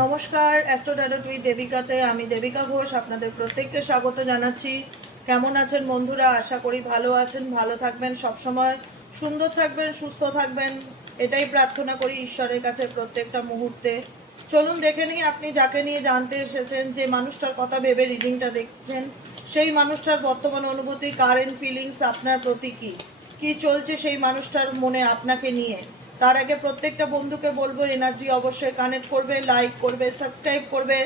নমস্কার, astro tarot with দেবিকাতে আমি দেবিকা ঘোষ আপনাদের প্রত্যেককে স্বাগত জানাচ্ছি। কেমন আছেন বন্ধুরা? আশা করি ভালো আছেন, ভালো থাকবেন, সবসময় সুন্দর থাকবেন, সুস্থ থাকবেন, এটাই প্রার্থনা করি ঈশ্বরের কাছে প্রত্যেকটা মুহূর্তে। চলুন দেখে নিই আপনি যাকে নিয়ে জানতে এসেছেন, যে মানুষটার কথা ভেবে রিডিংটা দেখছেন, সেই মানুষটার বর্তমান অনুভূতি, কারেন্ট ফিলিংস আপনার প্রতি কী চলছে সেই মানুষটার মনে আপনাকে নিয়ে। তার আগে প্রত্যেকটা বন্ধুকে বলবো এনার্জি অবশ্যই কানেক্ট করবে, লাইক করবে, সাবস্ক্রাইব করবে,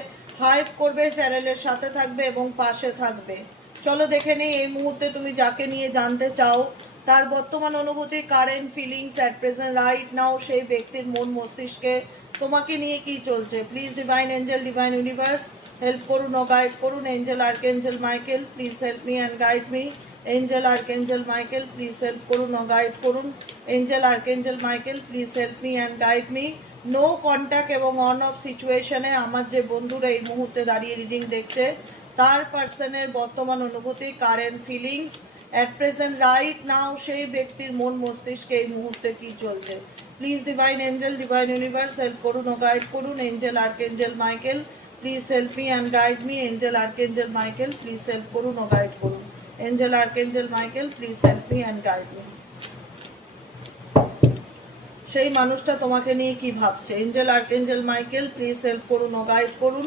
হাইপ করবে, চ্যানেলের সাথে থাকবে এবং পাশে থাকবে। চলো দেখে নেই এই মুহূর্তে তুমি যাকে নিয়ে জানতে চাও তার বর্তমান অনুভূতি, current feelings at present right now, সেই ব্যক্তির মন মস্তিষ্কে তোমাকে নিয়ে কি চলছে। Please divine angel, divine universe help করুন ও গাইড করুন। Angel archangel Michael please help me and guide me. Angel archangel Michael please help করুন ও গাইড করুন। Angel archangel Michael please help me and guide me. No contact এবং on off সিচুয়েশনে আমার যে বন্ধুরা এই মুহূর্তে দাঁড়িয়ে রিডিং দেখছে তার পার্সনের বর্তমান অনুভূতি, current feelings at present right now, সেই ব্যক্তির মন মস্তিষ্কে এই মুহূর্তে কি চলছে। Please divine angel, divine universe help করুন ও গাইড করুন। Angel archangel Michael please help me and guide me. Angel archangel Michael please help করুন ও গাইড করুন। Angel archangel Michael please help me and guide me. সেই মানুষটা তোমাকে নিয়ে কি ভাবছে। Angel archangel Michael please help করুন ও গাইড করুন।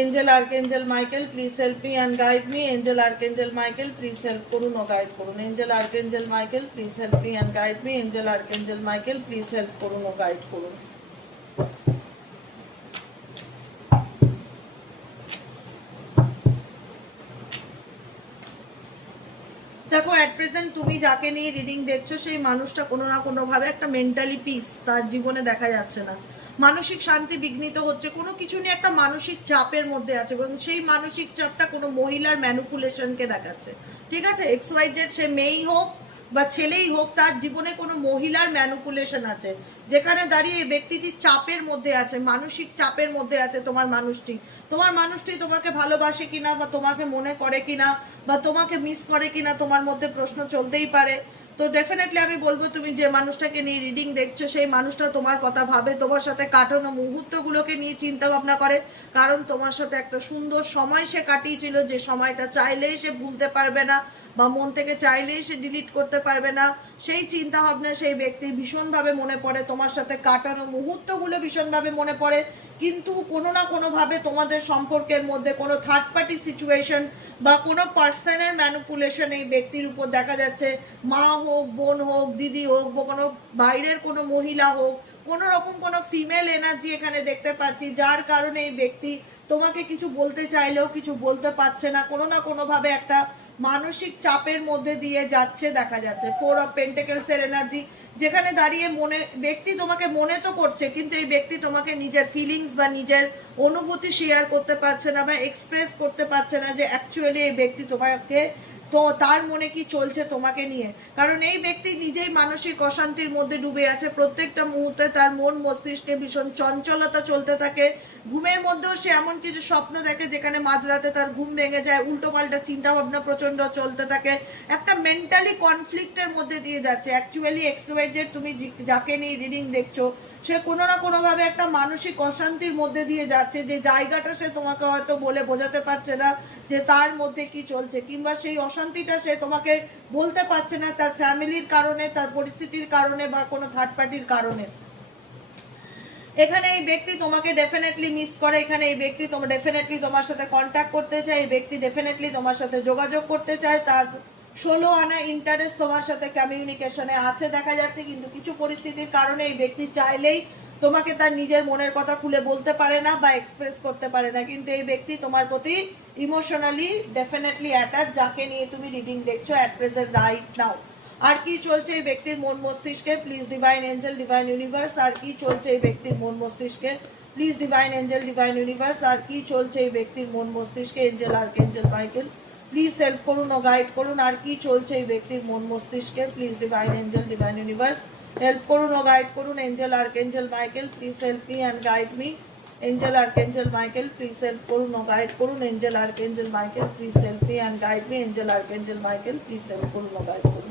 Angel archangel Michael please help me and guide me. Angel archangel Michael please help করুন ও গাইড করুন। Angel archangel Michael please help me and guide me. Angel archangel Michael please help করুন ও guide করুন। দেখো, at present তুমি যাকে নিয়ে রিডিং দেখছো সেই মানুষটা কোনো না কোনোভাবে একটা মেন্টালি পিস তার জীবনে দেখা যাচ্ছে না। মানসিক শান্তি বিঘ্নিত হচ্ছে, কোনো কিছু নিয়ে একটা মানসিক চাপের মধ্যে আছে এবং সেই মানসিক চাপটা কোনো মহিলার ম্যানিপুলেশনকে দেখাচ্ছে। ঠিক আছে, XYZ সে মেয়েই হোক বা ছেলেই হোক, তার জীবনে কোনো মহিলার ম্যানিপুলেশন আছে, যেখানে দাঁড়িয়ে এই ব্যক্তিটি চাপের মধ্যে আছে, মানসিক চাপের মধ্যে আছে। তোমার মানুষটি তোমাকে ভালোবাসে কিনা বা তোমাকে মনে করে কিনা বা তোমাকে মিস করে কিনা, তোমার মধ্যে প্রশ্ন চলতেই পারে। তো ডেফিনেটলি আমি বলবো তুমি যে মানুষটাকে নিয়ে রিডিং দেখছো সেই মানুষটা তোমার কথা ভাবে, তোমার সাথে কাটানো মুহূর্তগুলোকে নিয়ে চিন্তা ভাবনা করে, কারণ তোমার সাথে একটা সুন্দর সময় সে কাটিয়েছিল, যে সময়টা চাইলেই সে ভুলতে পারবে না বা মন থেকে চাইলেই সে ডিলিট করতে পারবে না। সেই চিন্তা ভাবনা সেই ব্যক্তির ভীষণভাবে মনে পড়ে, তোমার সাথে কাটানো মুহূর্তগুলো ভীষণভাবে মনে পড়ে। কিন্তু কোনো না কোনোভাবে তোমাদের সম্পর্কের মধ্যে কোনো থার্ড পার্টি সিচুয়েশন বা কোনো পার্সনের ম্যানিপুলেশন এই ব্যক্তির উপর দেখা যাচ্ছে। মা হোক, বোন হোক, দিদি হোক বা কোনো বাইরের কোনো মহিলা হোক, কোনো রকম কোনো ফিমেল এনার্জি এখানে দেখতে পাচ্ছি, যার কারণে এই ব্যক্তি তোমাকে কিছু বলতে চাইলেও কিছু বলতে পারছে না, কোনো না কোনোভাবে একটা মানসিক চাপের মধ্যে দিয়ে যাচ্ছে দেখা যাচ্ছে। 4 অফ পেন্টাকেলসের এনার্জি, যেখানে দাঁড়িয়ে ব্যক্তি তোমাকে মনে তো করছে, কিন্তু এই ব্যক্তি তোমাকে নিজের ফিলিংস বা নিজের অনুভূতি শেয়ার করতে পারছে না বা এক্সপ্রেস করতে পারছে না যে অ্যাকচুয়ালি এই ব্যক্তি তোমাকে, তো তার মনে কি চলছে তোমাকে নিয়ে। কারণ এই ব্যক্তি নিজেই মানসিক অশান্তির মধ্যে ডুবে আছে, প্রত্যেকটা মুহূর্তে তার মন মস্তিষ্কে ভীষণ চঞ্চলতা চলতে থাকে। ঘুমের মধ্যেও সে এমন কিছু স্বপ্ন দেখে যেখানে মাঝরাতে তার ঘুম ভেঙে যায়, উল্টোপাল্টা চিন্তা ভাবনা প্রচণ্ড চলতে থাকে, একটা মেন্টালি কনফ্লিক্টের মধ্যে দিয়ে যাচ্ছে। অ্যাকচুয়ালি XYZ তুমি যাকে নিয়ে রিডিং দেখছো সে কোনো না কোনোভাবে একটা মানসিক অশান্তির মধ্যে দিয়ে যাচ্ছে, যে জায়গাটা সে তোমাকে হয়তো বলে বোঝাতে পারছে না যে তার মধ্যে কি চলছে, কিংবা সেই অশান্তিটা সে তোমাকে বলতে পারছে না তার ফ্যামিলির কারণে, তার পরিস্থিতির কারণে বা কোনো থার্ড পার্টির কারণে। এখানে এই ব্যক্তি তোমাকে ডেফিনেটলি মিস করে, এখানে এই ব্যক্তি ডেফিনেটলি তোমার সাথে কন্ট্যাক্ট করতে চায়, এই ব্যক্তি ডেফিনেটলি তোমার সাথে যোগাযোগ করতে চায়, তার 16 আনা ইন্টারেস্ট তোমার সাথে কমিউনিকেশনে আছে দেখা যাচ্ছে। কিন্তু কিছু পরিস্থিতির কারণে এই ব্যক্তি চাইলেই তোমাকে তার নিজের মনের কথা খুলে বলতে পারে না বা এক্সপ্রেস করতে পারে না, কিন্তু এই ব্যক্তি তোমার প্রতি ইমোশনালি ডেফিনেটলি অ্যাটাচ, যাকে নিয়ে তুমি রিডিং দেখছো অ্যাট প্রেজেন্ট রাইট নাও। আর কি চলছে এই ব্যক্তির মন মস্তিষ্কে, please divine angel, divine universe, আর কি চলছে এই ব্যক্তির মন মস্তিষ্কে, please divine angel, divine universe, আর কি চলছে এই ব্যক্তির মন মস্তিষ্কে। Angel archangel Michael please help করুন ও গাইড করুন। আর কি চলছে এই ব্যক্তির মন মস্তিষ্কে, please divine angel, divine universe help করুন ও গাইড করুন। Angel archangel Michael please help me and guide me. Angel archangel Michael please help করুন ও গাইড করুন। Angel archangel Michael please help me and guide me. Angel archangel Michael please help করুন ও guide করুন।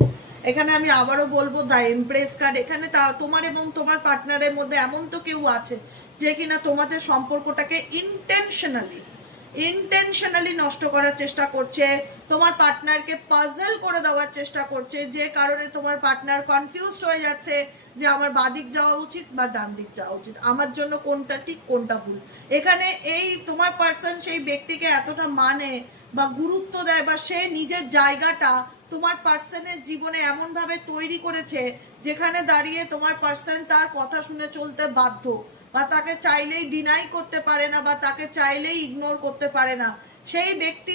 এখানে আমি আবারও বলবো দ্য এমপ্রেস কার্ড, এখানে তোমার এবং তোমার পার্টনারের মধ্যে এমন তো কেউ আছে যে কিনা তোমাদের সম্পর্কটাকে ইন্টেনশনালি নষ্ট করার চেষ্টা করছে, তোমার পার্টনারকে পাজল করে দেওয়ার চেষ্টা করছে, যে কারণে তোমার পার্টনার কনফিউজড হয়ে যাচ্ছে যে আমার বাদিক যাওয়া উচিত বা ডান দিক যাওয়া উচিত, আমার জন্য কোনটা ঠিক কোনটা ভুল। এখানে এই তোমার পার্সন সেই ব্যক্তিকে এতটা মানে বা গুরুত্ব দেয় বা সে নিজের জায়গাটা তোমার পার্সনের জীবনে এমনভাবে তৈরি করেছে যেখানে দাঁড়িয়ে তোমার পার্সন তার কথা শুনে চলতে বাধ্য, বা তাকে চাইলেই ডিনাই করতে পারে না, বা তাকে চাইলেই ইগনোর করতে পারে না। সেই ব্যক্তি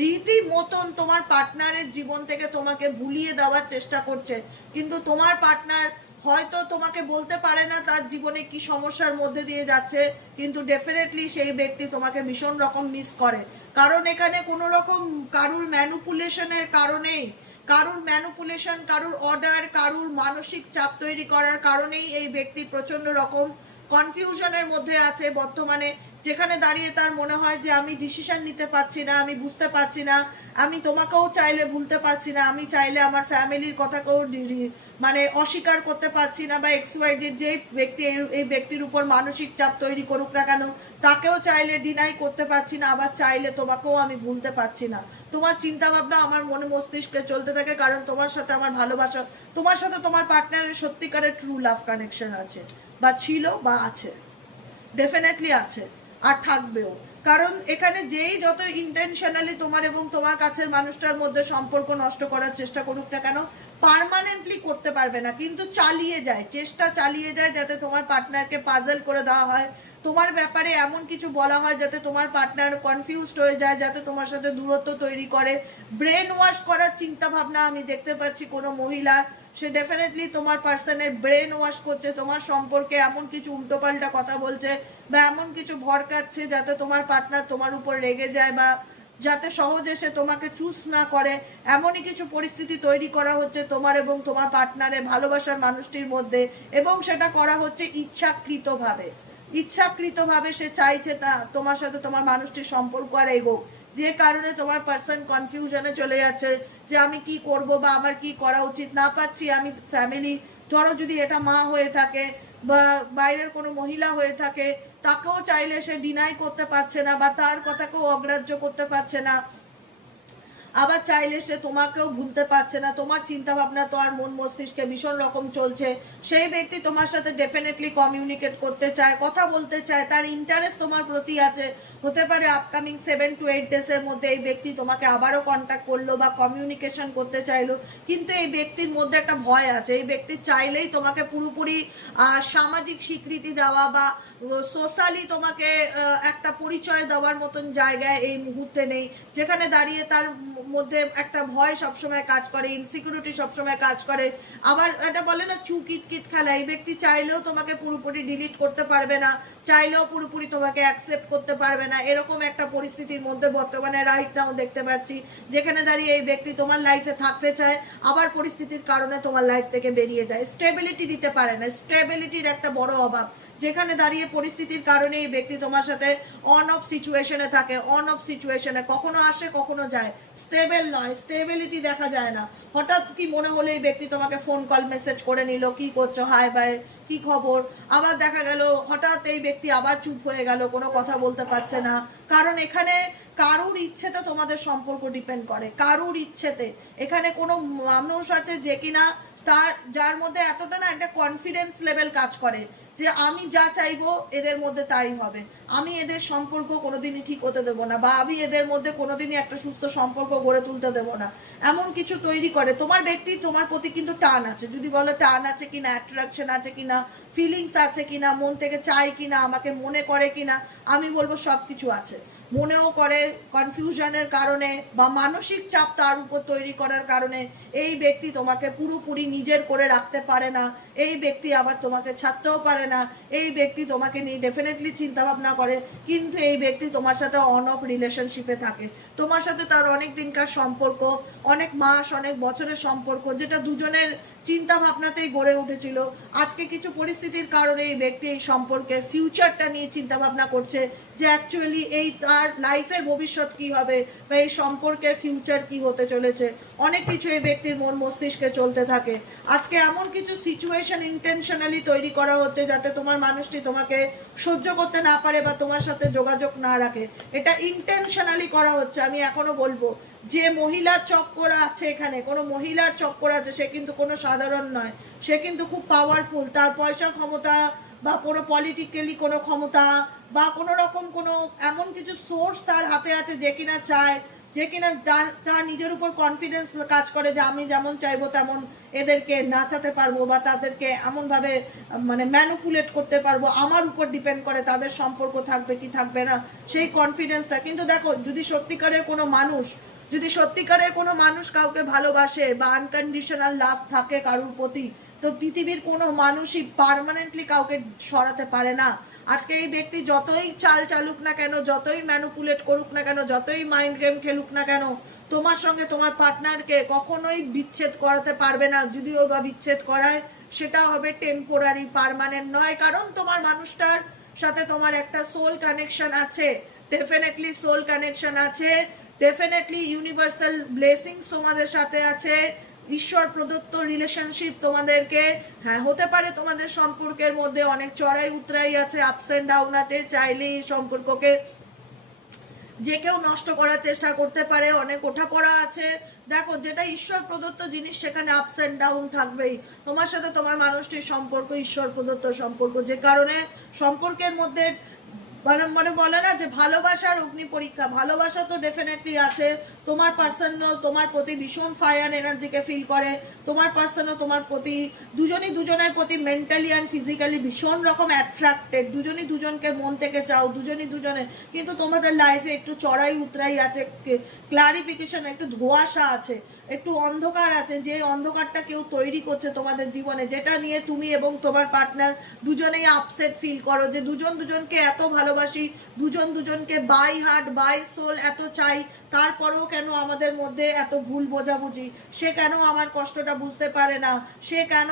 রীতি মতন তোমার পার্টনারের জীবন থেকে তোমাকে ভুলিয়ে দেওয়ার চেষ্টা করছে, কিন্তু তোমার পার্টনার হয়তো তোমাকে বলতে পারে না তার জীবনে কি সমস্যার মধ্যে দিয়ে যাচ্ছে, কিন্তু ডেফিনেটলি সেই ব্যক্তি তোমাকে ভীষণ রকম মিস করে। কারণ এখানে কোনো রকম কারুর ম্যানুপুলেশনের কারণেই, কারুর অর্ডার, কারুর মানসিক চাপ তৈরি করার কারণেই এই ব্যক্তি প্রচণ্ড রকম কনফিউশনের মধ্যে আছে বর্তমানে, যেখানে দাঁড়িয়ে তার মনে হয় যে আমি ডিসিশন নিতে পারছি না, আমি বুঝতে পারছি না, আমি তোমাকেও চাইলে ভুলতে পারছি না, আমি চাইলে আমার ফ্যামিলির কথাকেও মানে অস্বীকার করতে পারছি না, বা XY যে ব্যক্তি এই ব্যক্তির উপর মানসিক চাপ তৈরি করুক না কেন তাকেও চাইলে ডিনাই করতে পারছি না, আবার চাইলে তোমাকেও আমি ভুলতে পারছি না। তোমার চিন্তা ভাবনা আমার মনে মস্তিষ্কে চলতে থাকে, কারণ তোমার সাথে আমার ভালোবাসা, তোমার সাথে তোমার পার্টনারের সত্যিকারের ট্রু লাভ কানেকশন আছে, বা ছিল বা আছে, ডেফিনেটলি আছে আর থাকবেও। কারণ এখানে যেই যত ইন্টেনশনালি তোমার এবং তোমার কাছের মানুষটার মধ্যে সম্পর্ক নষ্ট করার চেষ্টা করুক না কেন, পার্মানেন্টলি করতে পারবে না, কিন্তু চেষ্টা চালিয়ে যায় যাতে তোমার পার্টনারকে পাজল করে দেওয়া হয়, তোমার ব্যাপারে এমন কিছু বলা হয় যাতে তোমার পার্টনার কনফিউজড হয়ে যায়, যাতে তোমার সাথে দূরত্ব তৈরি করে, ব্রেন ওয়াশ করার চিন্তা ভাবনা আমি দেখতে পাচ্ছি কোনো মহিলার। সে ডেফিনেটলি তোমার পার্সনের ব্রেন ওয়াশ করছে, তোমার সম্পর্কে এমন কিছু উল্টোপাল্টা কথা বলছে বা এমন কিছু ভড়কাচ্ছে যাতে তোমার পার্টনার তোমার উপর রেগে যায়, বা যাতে সহজে সে তোমাকে চুজ না করে, এমনই কিছু পরিস্থিতি তৈরি করা হচ্ছে তোমার এবং তোমার পার্টনারের ভালোবাসার মানুষটির মধ্যে, এবং সেটা করা হচ্ছে ইচ্ছাকৃতভাবে সে চাইছে তা তোমার সাথে তোমার মানুষটির সম্পর্ক আর এগোক, যে কারণে তোমার পার্সন কনফিউশনে চলে যাচ্ছে যে আমি কি করব বা আমার কি করা উচিত, না পাচ্ছি আমি ফ্যামিলি, ধরো যদি এটা মা হয়ে থাকে বা বাইরের কোনো মহিলা হয়ে থাকে, তাকেও চাইলে সে ডিনাই করতে পারছে না বা তার কথাকেও অগ্রাহ্য করতে পারছে না, আবার চাইলে সে তোমাকেও ভুলতে পারছে না। তোমার চিন্তা ভাবনা তো আর মন মস্তিষ্কে ভীষণ রকম চলছে, সেই ব্যক্তি তোমার সাথে ডেফিনেটলি কমিউনিকেট করতে চায়, কথা বলতে চায়, তার ইন্টারেস্ট তোমার প্রতি আছে। হতে পারে আপকামিং 7 to 8 ডেজের মধ্যে এই ব্যক্তি তোমাকে আবারও কন্ট্যাক্ট করলো বা কমিউনিকেশন করতে চাইলো, কিন্তু এই ব্যক্তির মধ্যে একটা ভয় আছে, এই ব্যক্তি চাইলেই তোমাকে পুরোপুরি সামাজিক স্বীকৃতি দেওয়া বা সোশ্যালি তোমাকে একটা পরিচয় দেওয়ার মতন জায়গায় এই মুহূর্তে নেই, যেখানে দাঁড়িয়ে তার মধ্যে একটা ভয় সবসময় কাজ করে, ইনসিকিউরিটি সবসময় কাজ করে। আবার এটা বলে না চুকিত খেলা, এই ব্যক্তি চাইলেও তোমাকে পুরোপুরি ডিলিট করতে পারবে না, চাইলেও পুরোপুরি তোমাকে অ্যাকসেপ্ট করতে পারবে না, এরকম একটা পরিস্থিতির মধ্যে বর্তমানে রাইট নাও দেখতে পাচ্ছি, যেখানে দাঁড়িয়ে এই ব্যক্তি তোমার লাইফে থাকতে চায়, আবার পরিস্থিতির কারণে তোমার লাইফ থেকে বেরিয়ে যায়, স্টেবিলিটি দিতে পারে না, স্টেবিলিটির একটা বড় অভাব, যেখানে দাঁড়িয়ে পরিস্থিতির কারণে এই ব্যক্তি তোমার সাথে অন অফ সিচুয়েশনে থাকে, কখনো আসে কখনো যায়, স্টেবল নয়, স্টেবিলিটি দেখা যায় না। হঠাৎ কি মনে হলে এই ব্যক্তি তোমাকে ফোন কল মেসেজ করে নিল, কি করছো, হাই বাই, কি খবর, আবার দেখা গেল হঠাৎ এই ব্যক্তি আবার চুপ হয়ে গেল, কোনো কথা বলতে পারছে না। কারণ এখানে কারুর ইচ্ছেতে তোমাদের সম্পর্ক ডিপেন্ড করে, কারুর ইচ্ছেতে। এখানে কোনো মানুষ আছে যে কিনা যার মধ্যে এতটা না একটা কনফিডেন্স লেভেল কাজ করে যে আমি যা চাইবো এদের মধ্যে তাই হবে, আমি এদের সম্পর্ক কোনোদিনই ঠিক হতে দেবো না, বা আমি এদের মধ্যে কোনোদিনই একটা সুস্থ সম্পর্ক গড়ে তুলতে দেবো না, এমন কিছু তৈরি করে। তোমার ব্যক্তির তোমার প্রতি কিন্তু টান আছে, যদি বলো টান আছে কিনা, অ্যাট্রাকশন আছে কিনা, ফিলিংস আছে কিনা, মন থেকে চায় কিনা, আমাকে মনে করে কিনা, আমি বলবো সব কিছু আছে। মনেও করে, কনফিউশনের কারণে বা মানসিক চাপ তার উপর তৈরি করার কারণে এই ব্যক্তি তোমাকে পুরোপুরি নিজের করে রাখতে পারে না, এই ব্যক্তি আবার তোমাকে ছাড়তেও পারে না, এই ব্যক্তি তোমাকে নিয়ে ডেফিনেটলি চিন্তা ভাবনা করে, কিন্তু এই ব্যক্তি তোমার সাথে অন অফ রিলেশনশিপে থাকে, তোমার সাথে তার অনেক দিনকার সম্পর্ক, অনেক মাস অনেক বছরের সম্পর্ক, যেটা দুজনের চিন্তা ভাবনাতেই গড়ে উঠেছিল। আজকে কিছু পরিস্থিতির কারণে এই ব্যক্তি এই সম্পর্কের ফিউচারটা নিয়ে চিন্তা ভাবনা করছে, যে অ্যাকচুয়ালি এই তার লাইফের ভবিষ্যৎ কি হবে বা এই সম্পর্কের ফিউচার কি হতে চলেছে। অনেক কিছু এই ব্যক্তির মন মস্তিষ্কে চলতে থাকে। আজকে এমন কিছু সিচুয়েশন ইন্টেনশনালি তৈরি করা হচ্ছে যাতে তোমার মানুষটি তোমাকে সহ্য করতে না পারে বা তোমার সাথে যোগাযোগ না রাখে। এটা ইন্টেনশনালি করা হচ্ছে। আমি এখনো বলবো যে মহিলার চক্কর আছে, এখানে কোনো মহিলার চক্কর আছে, সে কিন্তু কোনো সাধারণ নয়, সে কিন্তু খুব পাওয়ারফুল। তার পয়সা ক্ষমতা বা কোনো পলিটিক্যালি কোনো ক্ষমতা বা কোনো রকম কোনো এমন কিছু সোর্স তার হাতে আছে যে কিনা চায়, যে কিনা তার নিজের উপর কনফিডেন্স কাজ করে যে আমি যেমন চাইবো তেমন এদেরকে নাচাতে পারবো বা তাদেরকে এমনভাবে মানে ম্যানুপুলেট করতে পারবো, আমার উপর ডিপেন্ড করে তাদের সম্পর্ক থাকবে কি থাকবে না সেই কনফিডেন্সটা। কিন্তু দেখো, যদি সত্যিকারের কোনো মানুষ কাউকে ভালোবাসে বা আনকন্ডিশনাল লাভ থাকে কারোর প্রতি, তো পৃথিবীর কোনো মানুষই পার্মানেন্টলি কাউকে সরাতে পারে না। আজকে এই ব্যক্তি যতই চাল চালুক না কেন, যতই ম্যানুপুলেট করুক না কেন, যতই মাইন্ড গেম খেলুক না কেন, তোমার সঙ্গে তোমার পার্টনারকে কখনোই বিচ্ছেদ করাতে পারবে না। যদিও বা বিচ্ছেদ করায়, সেটা হবে টেম্পোরারি, পার্মানেন্ট নয়। কারণ তোমার মানুষটার সাথে তোমার একটা সোল কানেকশন আছে, ডেফিনেটলি সোল কানেকশন আছে, ডেফিনেটলি ইউনিভার্সাল ব্লেসিংস তোমাদের সাথে আছে, ঈশ্বর প্রদত্ত রিলেশনশিপ তোমাদেরকে। হ্যাঁ, হতে পারে তোমাদের সম্পর্কের মধ্যে অনেক চড়াই উতরাই আছে, আপস অ্যান্ড ডাউন আছে, চাইলে এই সম্পর্ককে যে কেউ নষ্ট করার চেষ্টা করতে পারে, অনেক ওঠাপড়া আছে। দেখো, যেটা ঈশ্বর প্রদত্ত জিনিস সেখানে আপস অ্যান্ড ডাউন থাকবেই। তোমার সাথে তোমার মানুষটির সম্পর্ক ঈশ্বর প্রদত্ত সম্পর্ক, যে কারণে সম্পর্কের মধ্যে মানে বলে না যে ভালোবাসার অগ্নি পরীক্ষা, ভালোবাসা তো ডেফিনেটলি আছে। তোমার পার্সনও তোমার প্রতি ভীষণ ফায়ার এনার্জিকে ফিল করে, তোমার পার্সনও তোমার প্রতি, দুজনই দুজনের প্রতি মেন্টালি অ্যান্ড ফিজিক্যালি ভীষণ রকম অ্যাট্রাক্টেড, দুজনই দুজনকে মন থেকে চাও, দুজনই দুজনে। কিন্তু তোমাদের লাইফে একটু চড়াই উতরাই আছে, ক্লারিফিকেশন, একটু ধোঁয়াশা আছে, একটু অন্ধকার আছে, যে অন্ধকারটা কেউ তৈরি করছে তোমাদের জীবনে, যেটা নিয়ে তুমি এবং তোমার পার্টনার দুজনেই আপসেট ফিল করো যে দুজন দুজনকে এত ভালোবাসি, দুজন দুজনকে বাই হার্ট বাই সোল এত চাই, তারপরেও কেন আমাদের মধ্যে এত ভুল বোঝাবুঝি, সে কেন আমার কষ্টটা বুঝতে পারে না, সে কেন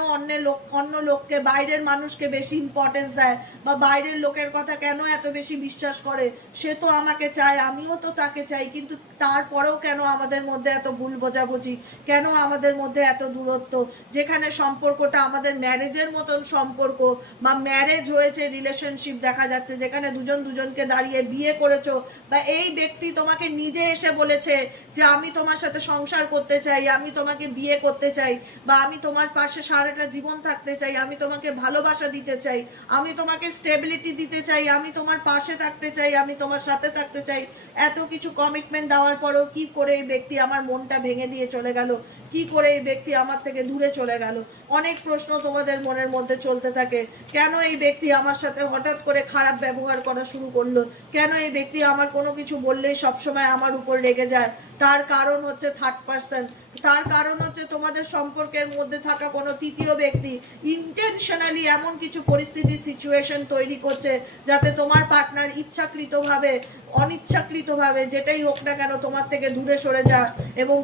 অন্য লোককে, বাইরের মানুষকে বেশি ইম্পর্টেন্স দেয় বা বাইরের লোকের কথা কেন এত বেশি বিশ্বাস করে, সে তো আমাকে চায়, আমিও তো তাকে চাই, কিন্তু তারপরেও কেন আমাদের মধ্যে এত ভুল বোঝাবুঝি, কেন আমাদের মধ্যে এত দূরত্ব, যেখানে সম্পর্কটা আমাদের ম্যারেজের মতন সম্পর্ক বা ম্যারেজ হয়েছে, রিলেশনশিপ দেখা যাচ্ছে, যেখানে দুজন দুজনকে দাঁড়িয়ে বিয়ে করেছো বা এই ব্যক্তি তোমাকে নিজে এসে বলেছে যে আমি তোমার সাথে সংসার করতে চাই, আমি তোমাকে বিয়ে করতে চাই, বা আমি তোমার পাশে সারাটা জীবন থাকতে চাই, আমি তোমাকে ভালোবাসা দিতে চাই, আমি তোমাকে স্টেবিলিটি দিতে চাই, আমি তোমার পাশে থাকতে চাই, আমি তোমার সাথে থাকতে চাই। এত কিছু কমিটমেন্ট দেওয়ার পরেও কি করে এই ব্যক্তি আমার মনটা ভেঙে দিয়ে চলে গেল, কি করে এই ব্যক্তি আমার থেকে দূরে চলে গেল? অনেক প্রশ্ন তোমাদের মনের মধ্যে চলতে থাকে। কেন এই ব্যক্তি আমার সাথে হঠাৎ করে খারাপ ব্যবহার করা শুরু করলো? কেন এই ব্যক্তি আমার কোনো কিছু বললেই সবসময় আমার উপর রেগে যায়? তার কারণ হচ্ছে থার্ড পার্সন, তার কারণ হচ্ছে তোমাদের সম্পর্কের মধ্যে থাকা কোনো তৃতীয় ব্যক্তি ইন্টেনশনালি এমন কিছু পরিস্থিতি, সিচুয়েশন তৈরি করছে যাতে তোমার পার্টনার ইচ্ছাকৃতভাবে অনিচ্ছাকৃতভাবে যেটাই হোক না কেন তোমার থেকে দূরে সরে যায় এবং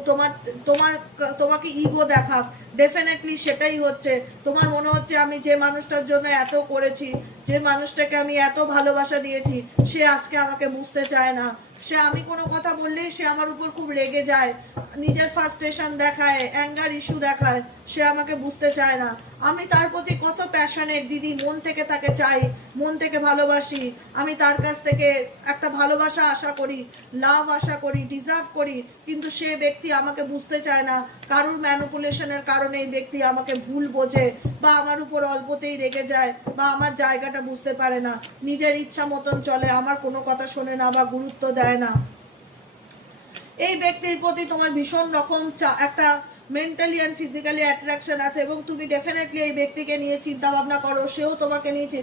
তোমাকে ইগো দেখাক। ডেফিনেটলি সেটাই হচ্ছে। তোমার মনে হচ্ছে আমি যে মানুষটার জন্য এত করেছি, যে মানুষটাকে আমি এত ভালোবাসা দিয়েছি, সে আজকে আমাকে বুঝতে চায় না, সে আমি কোনো কথা বললেই সে আমার উপর খুব রেগে যায়, নিজের ফার্স্ট্রেশন দেখায়, অ্যাঙ্গার ইস্যু দেখায়, সে আমাকে বুঝতে চায় না। আমি তার প্রতি কত প্যাশনেট দিদি, মন থেকে তাকে চাই, মন থেকে ভালোবাসি, আমি তার কাছ থেকে একটা ভালোবাসা আশা করি, লাভ আশা করি, ডিজার্ভ করি, কিন্তু সে ব্যক্তি আমাকে বুঝতে চায় না। কারোর ম্যানুপুলেশনের কারণে এই ব্যক্তি আমাকে ভুল বোঝে বা আমার উপর অল্পতেই রেগে যায় বা আমার জায়গাটা বুঝতে পারে না, নিজের ইচ্ছা মতন চলে, আমার কোনো কথা শোনে না বা গুরুত্ব দেয় না। এই ব্যক্তির প্রতি তোমার ভীষণ রকম একটা মেন্টালি অ্যান্ড ফিজিক্যালি অ্যাট্রাকশন আছে এবং তুমি ডেফিনেটলি এই ব্যক্তিকে নিয়ে চিন্তা ভাবনা করো, সেও তোমাকে নিয়েছে।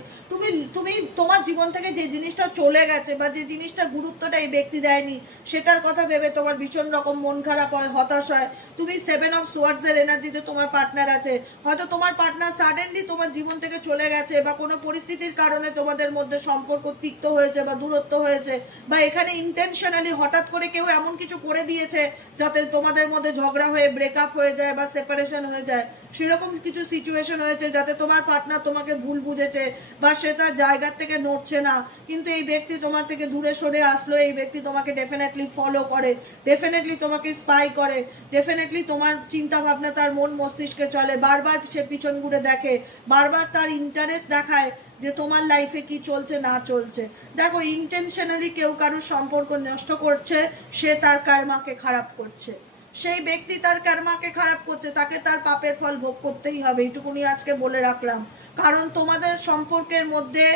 তুমি তোমার জীবন থেকে যে জিনিসটা চলে গেছে বা যে জিনিসটা গুরুত্বটা এই ব্যক্তি দেয়নি, সেটার কথা ভেবে তোমার ভীষণ রকম মন খারাপ হয়, হতাশ হয়। তুমি 7 অফ সোয়ার্ডসের এনার্জিতে তোমার পার্টনার আছে, হয়তো তোমার পার্টনার সাডেনলি তোমার জীবন থেকে চলে গেছে বা কোনো পরিস্থিতির কারণে তোমাদের মধ্যে সম্পর্ক তিক্ত হয়েছে বা দূরত্ব হয়েছে, বা এখানে ইন্টেনশনালি হঠাৎ করে কেউ এমন কিছু করে দিয়েছে যাতে তোমাদের মধ্যে ঝগড়া হয়ে ব্রেকআপ হয়ে যায় বা সেপারেশন হয়ে যায়, সেরকম কিছু সিচুয়েশন হয়েছে যাতে তোমার পার্টনার তোমাকে ভুল বুঝেছে বা সে তার জায়গার থেকে নড়ছে না, কিন্তু এই ব্যক্তি তোমার থেকে দূরে সরে আসলো, এই ব্যক্তি তোমাকে ডেফিনেটলি ফলো করে, ডেফিনেটলি তোমাকে স্পাই করে, ডেফিনেটলি তোমার চিন্তা ভাবনা তার মন মস্তিষ্কে চলে, বারবার সে পিছন ঘুরে দেখে, বারবার তার ইন্টারেস্ট দেখায় যে তোমার লাইফে কি চলছে না চলছে। দেখো, ইন্টেনশনালি কেউ কারোর সম্পর্ক নষ্ট করছে, সে তার কর্মাকে খারাপ করছে, সেই ব্যক্তি তার কর্মাকে খারাপ করছে, তাকে তার পাপের ফল ভোগ করতেই হবে, এইটুকুনি আজকে বলে রাখলাম। কারণ তোমাদের সম্পর্কের মধ্যে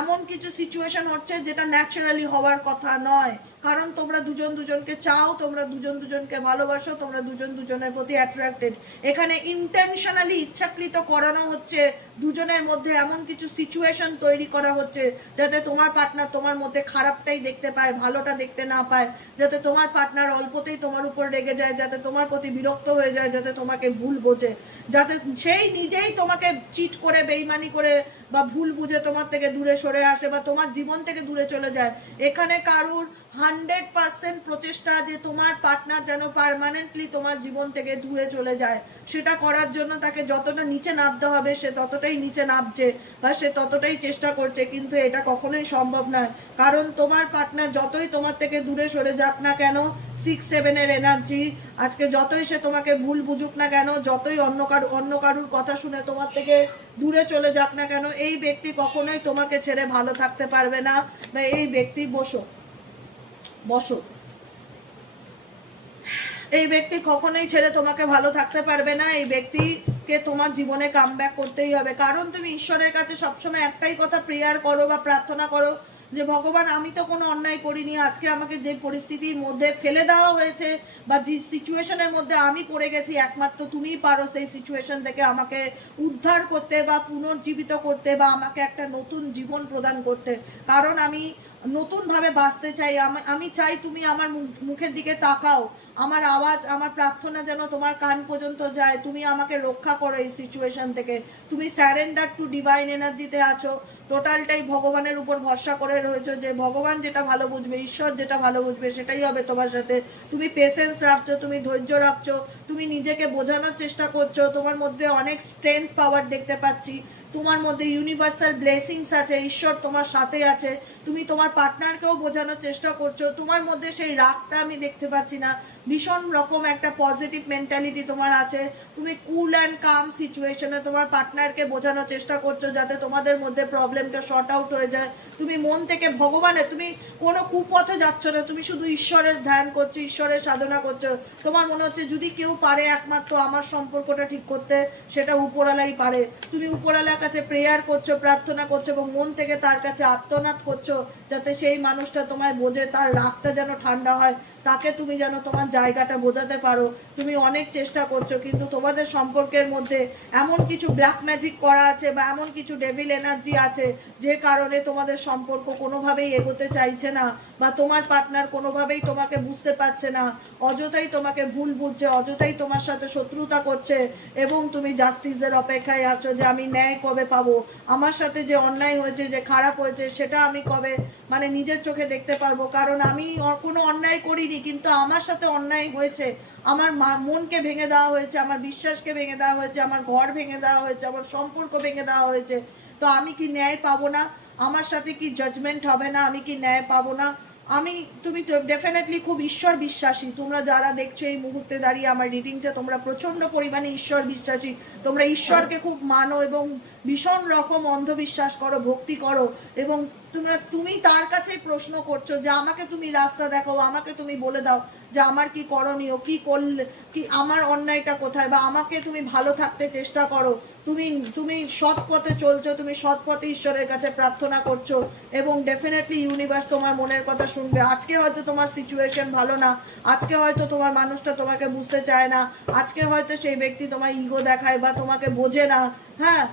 এমন কিছু সিচুয়েশন হচ্ছে যেটা ন্যাচারালি হওয়ার কথা নয়, কারণ তোমরা দুজন দুজনকে চাও, তোমরা দুজন দুজনকে ভালোবাসো, তোমরা দুজন দুজনের প্রতি অ্যাট্রাক্টেড। এখানে ইন্টেনশনালি ইচ্ছাকৃত করানো হচ্ছে, দুজনের মধ্যে এমন কিছু সিচুয়েশন তৈরি করা হচ্ছে যাতে তোমার পার্টনার তোমার মধ্যে খারাপটাই দেখতে পায়, ভালোটা দেখতে না পায়, যাতে তোমার পার্টনার অল্পতেই তোমার উপর রেগে যায়, যাতে তোমার প্রতি বিরক্ত হয়ে যায়, যাতে তোমাকে ভুল বোঝে, যাতে সেই নিজেই তোমাকে চিট করে, বেইমানি করে বা ভুল বুঝে তোমার থেকে দূরে সরে আসে বা তোমার জীবন থেকে দূরে চলে যায়। এখানে কারুর 100% প্রচেষ্টা যে তোমার পার্টনার যেন পার্মানেন্টলি তোমার জীবন থেকে দূরে চলে যায়, সেটা করার জন্য তাকে যতটা নিচে নামতে হবে সে ততটাই নিচে নামছে বা সে ততটাই চেষ্টা করছে, কিন্তু এটা কখনোই সম্ভব নয়। কারণ তোমার পার্টনার যতই তোমার থেকে দূরে সরে যাক না কেন, 6-7-এর এনার্জি, আজকে যতই সে তোমাকে ভুল বুঝুক না কেন, যতই অন্য কারুর কথা শুনে তোমার থেকে দূরে চলে যাক না কেন, এই ব্যক্তি কখনোই তোমাকে ছেড়ে ভালো থাকতে পারবে না। বা এই ব্যক্তি বসো, এই ব্যক্তি কখনোই ছেড়ে তোমাকে ভালো থাকতে পারবে না, এই ব্যক্তিকে তোমার জীবনে কামব্যাক করতেই হবে। কারণ তুমি ঈশ্বরের কাছে সবসময় একটাই কথা প্রেয়ার করো বা প্রার্থনা করো যে ভগবান, আমি তো কোনো অন্যায় করিনি, আজকে আমাকে যে পরিস্থিতির মধ্যে ফেলে দেওয়া হয়েছে বা যে সিচুয়েশনের মধ্যে আমি পড়ে গেছি, একমাত্র তুমিই পারো সেই সিচুয়েশন থেকে আমাকে উদ্ধার করতে বা পুনর্জীবিত করতে বা আমাকে একটা নতুন জীবন প্রদান করতে। কারণ আমি নতুনভাবে বাঁচতে চাই, আমি চাই তুমি আমার মুখের দিকে তাকাও, আমার আওয়াজ, আমার প্রার্থনা যেন তোমার কান পর্যন্ত যায়, তুমি আমাকে রক্ষা করো এই সিচুয়েশন থেকে। তুমি স্যারেন্ডার টু ডিভাইন এনার্জিতে আছো, টোটালটাই ভগবানের উপর ভরসা করে রয়েছে যে ভগবান যেটা ভালো বুঝবে, ঈশ্বর যেটা ভালো বুঝবে সেটাই হবে তোমার সাথে। তুমি পেশেন্স রাখছো, তুমি ধৈর্য রাখছো, তুমি নিজেকে বোঝানোর চেষ্টা করছো, তোমার মধ্যে অনেক স্ট্রেংথ পাওয়ার দেখতে পাচ্ছি, তোমার মধ্যে ইউনিভার্সাল ব্লেসিংস আছে, ঈশ্বর তোমার সাথে আছে, তুমি তোমার পার্টনারকেও বোঝানোর চেষ্টা করছো, তোমার মধ্যে সেই রাগটা আমি দেখতে পাচ্ছি না, ভীষণ রকম একটা পজিটিভ মেন্টালিটি তোমার আছে, তুমি কুল অ্যান্ড কাম সিচুয়েশনে তোমার পার্টনারকে বোঝানোর চেষ্টা করছো যাতে তোমাদের মধ্যে প্রবলেমটা শর্ট আউট হয়ে যায়। তুমি মন থেকে ভগবানের, তুমি কোনো কুপথে যাচ্ছ না, তুমি শুধু ঈশ্বরের ধ্যান করছো, ঈশ্বরের সাধনা করছো। তোমার মনে হচ্ছে যদি কেউ পারে একমাত্র আমার সম্পর্কটা ঠিক করতে, সেটা উপরওয়ালাই পারে। তুমি উপরওয়ালার কাছে প্রেয়ার করছো, প্রার্থনা করছো এবং মন থেকে তার কাছে আর্তনাদ করছো যাতে সেই মানুষটা তোমায় বোঝে, তার রাগটা যেন ঠান্ডা হয়, তাকে তুমি যেন তোমার জায়গাটা বোঝাতে পারো। তুমি অনেক চেষ্টা করছো, কিন্তু তোমাদের সম্পর্কের মধ্যে এমন কিছু ব্ল্যাক ম্যাজিক করা আছে বা এমন কিছু ডেভিল এনার্জি আছে যে কারণে তোমাদের সম্পর্ক কোনোভাবেই এগোতে চাইছে না বা তোমার পার্টনার কোনোভাবেই তোমাকে বুঝতে পারছে না, অযথাই তোমাকে ভুল বুঝছে, অযথাই তোমার সাথে শত্রুতা করছে এবং তুমি জাস্টিসের অপেক্ষায় আছো যে আমি ন্যায় কবে পাবো, আমার সাথে যে অন্যায় হয়েছে, যে খারাপ হয়েছে সেটা আমি কবে নিজের চোখে দেখতে পারবো। কারণ আমি কোনো অন্যায় করিনি, কিন্তু আমার সাথে অন্যায় হয়েছে, আমার মনকে ভেঙে দেওয়া হয়েছে, আমার বিশ্বাসকে ভেঙে দেওয়া হয়েছে, আমার ঘর ভেঙে দেওয়া হয়েছে, আমার সম্পর্ক ভেঙে দেওয়া হয়েছে। তো আমি কি ন্যায় পাবো না? আমার সাথে কি জাজমেন্ট হবে না? আমি কি ন্যায় পাবো না? তুমি তো ডেফিনেটলি খুব ঈশ্বর বিশ্বাসী, তোমরা যারা দেখছো এই মুহূর্তে দাঁড়িয়ে আমার রিডিংটা, তোমরা প্রচণ্ড পরিমাণে ঈশ্বর বিশ্বাসী, তোমরা ঈশ্বরকে খুব মানো এবং ভীষণ রকম অন্ধবিশ্বাস করো, ভক্তি করো এবং তুমি তার কাছেই প্রশ্ন করছো যে আমাকে তুমি রাস্তা দেখাও, আমাকে তুমি বলে দাও যে আমার কি করণীয়, কি করলে কি, আমার অন্যায়টা কোথায়, বা আমাকে তুমি ভালো থাকতে চেষ্টা করো, তুমি সৎ পথে চলছো, তুমি সৎ পথে ঈশ্বরের কাছে প্রার্থনা করছো এবং ডেফিনেটলি ইউনিভার্স তোমার মনের কথা শুনবে। আজকে হয়তো তোমার সিচুয়েশন ভালো না, আজকে হয়তো তোমার মানুষটা তোমাকে বুঝতে চায় না, আজকে হয়তো সেই ব্যক্তি তোমার ইগো দেখায় বা তোমাকে বোঝে না। হ্যাঁ,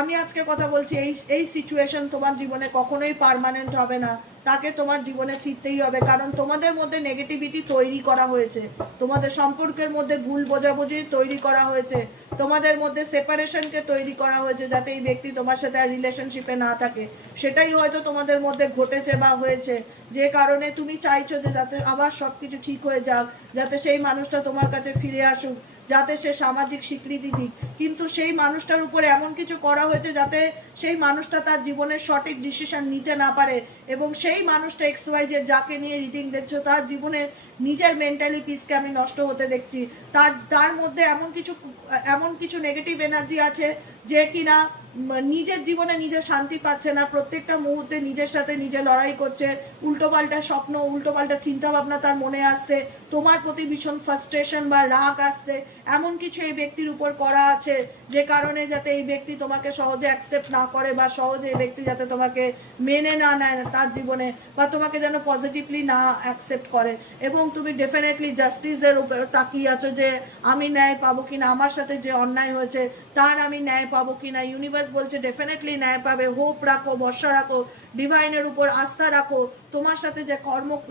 আমি আজকে কথা বলছি, এই সিচুয়েশন তোমার জীবনে কখনোই পার্মানেন্ট হবে না, তাকে তোমার জীবনে ফিরতেই হবে। কারণ তোমাদের মধ্যে নেগেটিভিটি তৈরি করা হয়েছে, তোমাদের সম্পর্কের মধ্যে ভুল বোঝাবুঝি তৈরি করা হয়েছে, তোমাদের মধ্যে সেপারেশনকে তৈরি করা হয়েছে যাতে এই ব্যক্তি তোমার সাথে আর রিলেশনশিপে না থাকে। সেটাই হয়তো তোমাদের মধ্যে ঘটেছে বা হয়েছে, যে কারণে তুমি চাইছো যে যাতে আবার সব কিছু ঠিক হয়ে যাক, যাতে সেই মানুষটা তোমার কাছে ফিরে আসুক, যাতে সে সামাজিক স্বীকৃতি দিক, কিন্তু সেই মানুষটার উপরে এমন কিছু করা হয়েছে যাতে সেই মানুষটা তার জীবনের সঠিক ডিসিশন নিতে না পারে, এবং সেই মানুষটা XYZ যাকে নিয়ে রিডিং দেখছো তার জীবনের নিজের মেন্টালি পিসকে আমি নষ্ট হতে দেখছি। তার মধ্যে এমন কিছু নেগেটিভ এনার্জি আছে যে কিনা নিজের জীবনে নিজে শান্তি পাচ্ছে না, প্রত্যেকটা মুহূর্তে নিজের সাথে নিজে লড়াই করছে, উল্টোপাল্টা স্বপ্ন, উল্টোপাল্টা চিন্তাভাবনা তার মনে আসছে, তোমার প্রতি ভীষণ ফ্রাস্ট্রেশন বা রাগ আসছে, এমন কিছু এই ব্যক্তির উপর করা আছে যে কারণে যাতে এই ব্যক্তি তোমাকে সহজে অ্যাকসেপ্ট না করে, বা সহজে এই ব্যক্তি যাতে তোমাকে মেনে না নেয় তার জীবনে, বা তোমাকে যেন পজিটিভলি না অ্যাকসেপ্ট করে। এবং তুমি ডেফিনেটলি জাস্টিসের উপর তাকিয়ে আছো যে আমি ন্যায় পাবো কিনা, আমার সাথে যে অন্যায় হয়েছে তার আমি ন্যায় পাবো কিনা। ইউনিভার্স বলছে ডেফিনেটলি ন্যায় পাবে, হোপ রাখো, ভরসা রাখো, ডিভাইনের উপর আস্থা রাখো। তোমার সাথে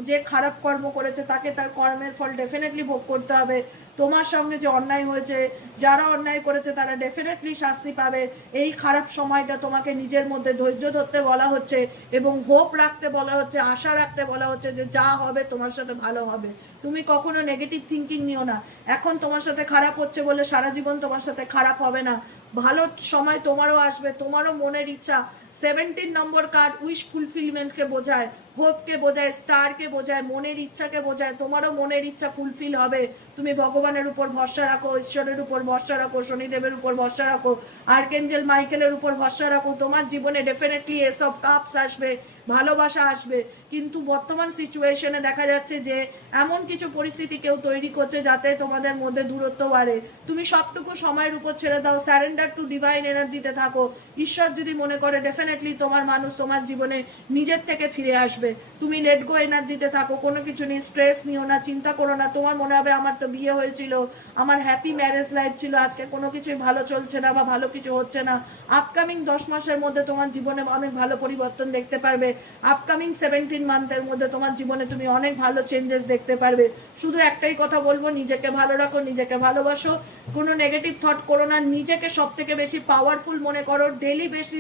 যে খারাপ কর্ম করেছে তাকে তার কর্মের ফল ডেফিনেটলি ভোগ করতে হবে। তোমার সঙ্গে যে অন্যায় হয়েছে, যারা অন্যায় করেছে তারা ডেফিনেটলি শাস্তি পাবে। এই খারাপ সময়টা তোমাকে নিজের মধ্যে ধৈর্য ধরতে বলা হচ্ছে এবং হোপ রাখতে বলা হচ্ছে, আশা রাখতে বলা হচ্ছে যে যা হবে তোমার সাথে ভালো হবে। তুমি কখনো নেগেটিভ থিঙ্কিং নিও না। এখন তোমার সাথে খারাপ হচ্ছে বলে সারা জীবন তোমার সাথে খারাপ হবে না, ভালো সময় তোমারও আসবে, তোমারও মনের ইচ্ছা। 17 নম্বর কার্ড উইশ ফুলফিলমেন্টকে বোঝায়, হোপকে বোঝায়, স্টারকে বোঝায়, মনের ইচ্ছাকে বোঝায়। তোমারও মনের ইচ্ছা ফুলফিল হবে। তুমি ভগবানের উপর ভরসা রাখো, ঈশ্বরের উপর ভরসা রাখো, শনিদেবের উপর ভরসা রাখো, আর্কেঞ্জেল মাইকেলের উপর ভরসা রাখো। তোমার জীবনে ডেফিনেটলি এসব কাপস আসবে, ভালোবাসা আসবে। কিন্তু বর্তমান সিচুয়েশনে দেখা যাচ্ছে যে এমন কিছু পরিস্থিতি কেউ তৈরি করছে যাতে তোমাদের মধ্যে দূরত্ব বাড়ে। তুমি সবটুকু সময়ের উপর ছেড়ে দাও, স্যারেন্ডার টু ডিভাইন এনার্জিতে থাকো। ঈশ্বর যদি মনে করে ডেফিনেটলি তোমার মানুষ তোমার জীবনে নিজের থেকে ফিরে আসবে। তুমি লেট গো এনার্জিতে থাকো, কোনো কিছু নিয়ে স্ট্রেস নিও না, চিন্তা করো না। তোমার মনে হবে আমার তো বিয়ে হয়েছিল, আমার হ্যাপি ম্যারেজ লাইফ ছিল, আজকে কোনো কিছুই ভালো চলছে না বা ভালো কিছু হচ্ছে না। আপকামিং 10 মাসের মধ্যে তোমার জীবনে অনেক ভালো পরিবর্তন দেখতে পারবে। আপকামিং 17 মান্থের মধ্যে তোমার জীবনে তুমি অনেক ভালো চেঞ্জেস দেখতে পারবে। শুধু একটাই কথা বলবো, নিজেকে ভালো রাখো, নিজেকে ভালোবাসো, কোনো নেগেটিভ থট করো না, নিজেকে সব থেকে বেশি পাওয়ারফুল মনে করো। ডেলি বেশি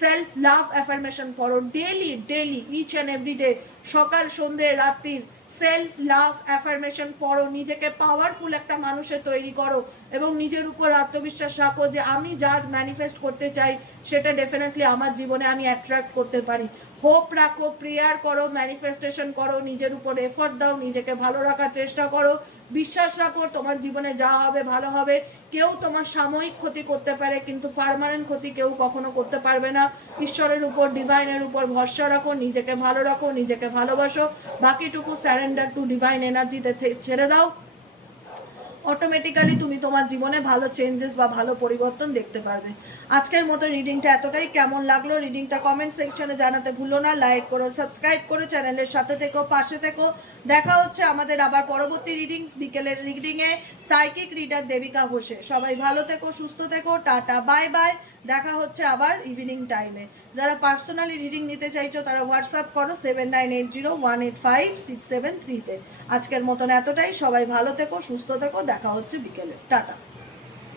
সেলফ লাভ অ্যাফার্মেশন করো, daily each and every day, সকাল সন্ধ্যে রাত্রির সেলফ লাভ অ্যাফার্মেশন পড়ো, নিজেকে পাওয়ারফুল একটা মানুষের তৈরি করো এবং নিজের উপর আত্মবিশ্বাস রাখো যে আমি যা ম্যানিফেস্ট করতে চাই সেটা ডেফিনেটলি আমার জীবনে আমি অ্যাট্রাক্ট করতে পারি। হোপ রাখো, প্রেয়ার করো, ম্যানিফেস্টেশন করো, নিজের উপর এফোর্ট দাও, নিজেকে ভালো রাখার চেষ্টা করো, বিশ্বাস রাখো তোমার জীবনে যা হবে ভালো হবে। কেউ তোমার সাময়িক ক্ষতি করতে পারে কিন্তু পার্মানেন্ট ক্ষতি কেউ কখনো করতে পারবে না। ঈশ্বরের উপর, ডিভাইনের উপর ভরসা রাখো, নিজেকে ভালো রাখো, নিজেকে ভালোবাসো, বাকিটুকু স্যারেন্ডার টু ডিভাইন এনার্জিতে ছেড়ে দাও। অটোমেটিক্যালি তুমি তোমার জীবনে ভালো চেঞ্জেস বা ভালো পরিবর্তন দেখতে পারবে। আজকের মতো রিডিংটা এতটাই। কেমন লাগলো রিডিংটা কমেন্ট সেকশনে জানাতে ভুলো না। লাইক করো, সাবস্ক্রাইব করো, চ্যানেলের সাথে থেকো, পাশে থেকো। দেখা হচ্ছে আমাদের আবার পরবর্তী রিডিংস, বিকেলের রিডিংয়ে সাইকিক রিডার দেবিকা ঘোষে। সবাই ভালো থেকো, সুস্থ থেকো, টাটা, বাই বাই। দেখা হচ্ছে আবার ইভিনিং টাইমে। যারা পার্সোনালি রিডিং নিতে চাইছো তারা হোয়াটসঅ্যাপ করো 7980185673-তে। আজকের মতন এতটাই। সবাই ভালো থেকো, সুস্থ থেকো, দেখা হচ্ছে বিকেলে, টাটা।